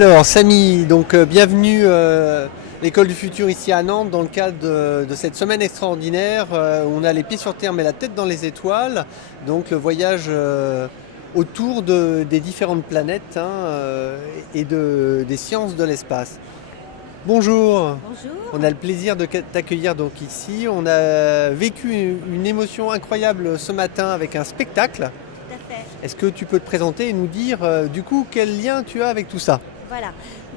Alors, Samy, donc bienvenue l'École du Futur ici à Nantes dans le cadre de cette semaine extraordinaire où on a les pieds sur terre mais la tête dans les étoiles. Donc le voyage autour des différentes planètes et des sciences de l'espace. Bonjour, Bonjour. on a le plaisir de t'accueillir donc ici. On a vécu une émotion incroyable ce matin avec un spectacle. Tout à fait. Est-ce que tu peux te présenter et nous dire du coup quel lien tu as avec tout ça? Voilà.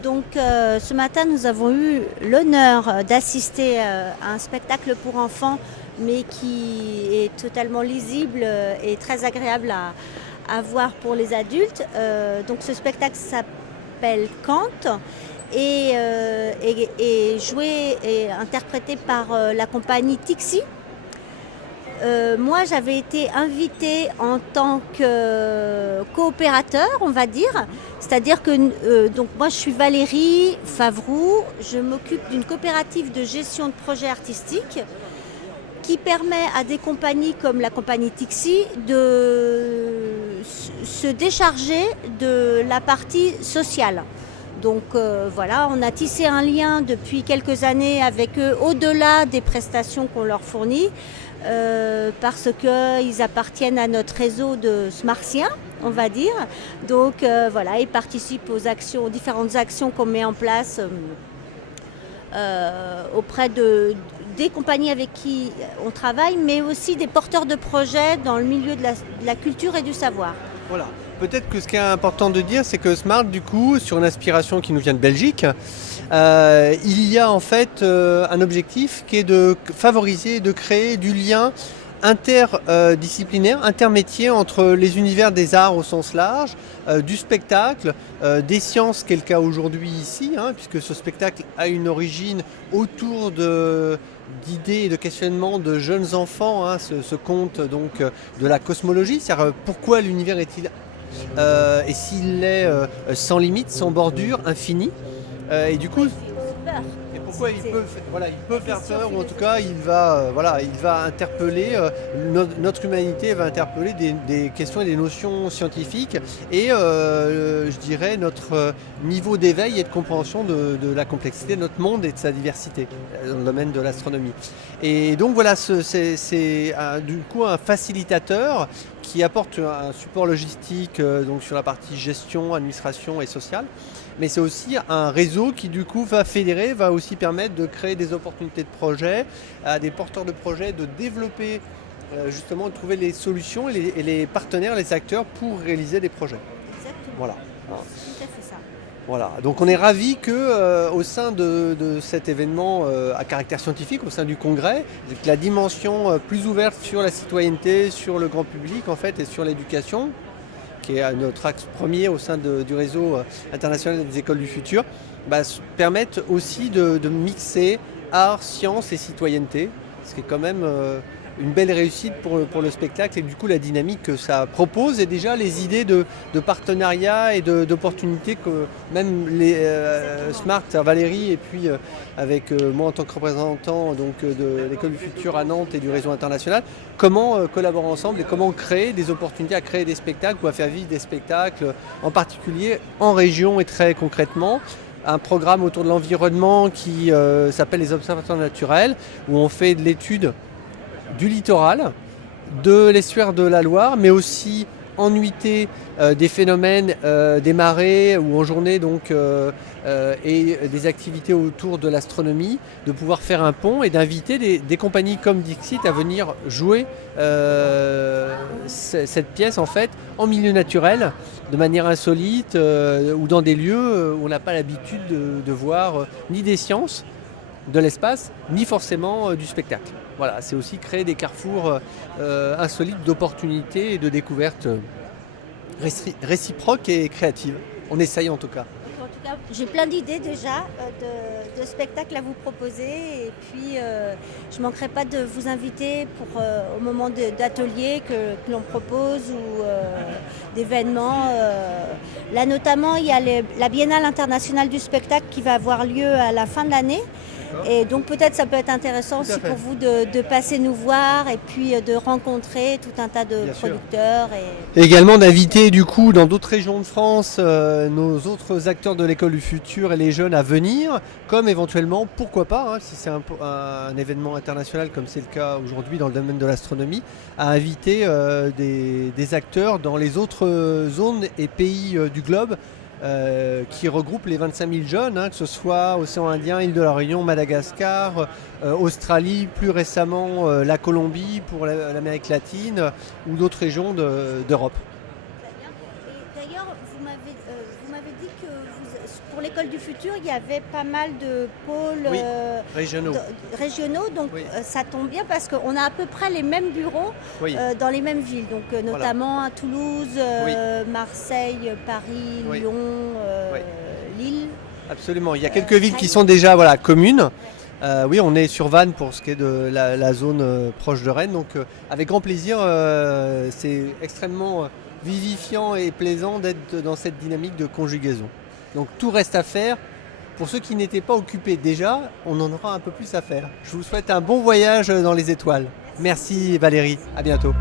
Donc ce matin, nous avons eu l'honneur d'assister à un spectacle pour enfants, mais qui est totalement lisible et très agréable à voir pour les adultes. Donc ce spectacle s'appelle Kant et joué et interprété par la compagnie Tixi. Moi, j'avais été invitée en tant que coopérateur, on va dire. C'est-à-dire que donc moi, je suis Valérie Favroux. Je m'occupe d'une coopérative de gestion de projets artistiques qui permet à des compagnies comme la compagnie Tixi de se décharger de la partie sociale. Donc voilà, on a tissé un lien depuis quelques années avec eux au-delà des prestations qu'on leur fournit. Parce qu'ils appartiennent à notre réseau de Smartiens, on va dire. Donc voilà, ils participent aux différentes actions qu'on met en place auprès des compagnies avec qui on travaille, mais aussi des porteurs de projets dans le milieu de la culture et du savoir. Voilà. Peut-être que ce qui est important de dire, c'est que Smart, du coup, sur une inspiration qui nous vient de Belgique, il y a en fait un objectif qui est de favoriser, de créer du lien interdisciplinaire, intermétier entre les univers des arts au sens large, du spectacle, des sciences, qui est le cas aujourd'hui ici, puisque ce spectacle a une origine autour d'idées et de questionnements de jeunes enfants, ce conte donc de la cosmologie, c'est-à-dire pourquoi l'univers est-il et s'il est sans limite, sans bordure, infini. Et du coup, et pourquoi il peut faire peur, ou en tout cas il va interpeller, notre humanité va interpeller des questions et des notions scientifiques et je dirais notre niveau d'éveil et de compréhension de la complexité de notre monde et de sa diversité dans le domaine de l'astronomie. Et donc voilà, c'est du coup un facilitateur qui apporte un support logistique donc sur la partie gestion, administration et sociale. Mais c'est aussi un réseau qui du coup va fédérer, va aussi permettre de créer des opportunités de projet à des porteurs de projets, de développer justement, de trouver les solutions et les partenaires, les acteurs pour réaliser des projets. Exactement. Voilà. C'est tout à fait ça. Voilà, donc on est ravis qu'au sein de cet événement à caractère scientifique, au sein du congrès, que la dimension plus ouverte sur la citoyenneté, sur le grand public en fait et sur l'éducation, qui est notre axe premier au sein du réseau international des écoles du futur, permettent aussi de mixer art, science et citoyenneté, ce qui est quand même une belle réussite pour le spectacle et du coup la dynamique que ça propose et déjà les idées de partenariat et d'opportunités que même les Smart, Valérie et puis avec moi en tant que représentant donc, de l'école du futur à Nantes et du réseau international, comment collaborer ensemble et comment créer des opportunités à créer des spectacles ou à faire vivre des spectacles en particulier en région et très concrètement. Un programme autour de l'environnement qui s'appelle les observatoires naturels où on fait de l'étude du littoral, de l'estuaire de la Loire, mais aussi en nuitée des phénomènes des marées ou en journée donc, et des activités autour de l'astronomie, de pouvoir faire un pont et d'inviter des compagnies comme Dixit à venir jouer cette pièce en fait en milieu naturel, de manière insolite ou dans des lieux où on n'a pas l'habitude de voir ni des sciences, de l'espace, ni forcément du spectacle. Voilà, c'est aussi créer des carrefours insolites d'opportunités et de découvertes réciproques et créatives. On essaye en tout cas. En tout cas, j'ai plein d'idées déjà de spectacles à vous proposer et puis je ne manquerai pas de vous inviter au moment d'ateliers que l'on propose ou d'événements. Là notamment, il y a la Biennale internationale du spectacle qui va avoir lieu à la fin de l'année. Et donc peut-être ça peut être intéressant aussi pour vous de passer nous voir et puis de rencontrer tout un tas de producteurs. Et également d'inviter du coup dans d'autres régions de France nos autres acteurs de l'école du futur et les jeunes à venir, comme éventuellement, pourquoi pas, si c'est un événement international comme c'est le cas aujourd'hui dans le domaine de l'astronomie, à inviter des acteurs dans les autres zones et pays du globe qui regroupe les 25 000 jeunes, que ce soit Océan Indien, Île de la Réunion, Madagascar, Australie, plus récemment la Colombie pour l'Amérique latine ou d'autres régions d'Europe. D'ailleurs, vous m'avez dit que pour l'école du futur, il y avait pas mal de pôles régionaux, donc ça tombe bien parce qu'on a à peu près les mêmes bureaux dans les mêmes villes, donc notamment à Toulouse, Marseille, Paris, Lyon, Lille. Absolument, il y a quelques villes qui sont déjà communes. Oui, on est sur Vannes pour ce qui est de la zone proche de Rennes, donc avec grand plaisir, c'est extrêmement vivifiant et plaisant d'être dans cette dynamique de conjugaison. Donc tout reste à faire. Pour ceux qui n'étaient pas occupés déjà, on en aura un peu plus à faire. Je vous souhaite un bon voyage dans les étoiles. Merci Valérie, à bientôt.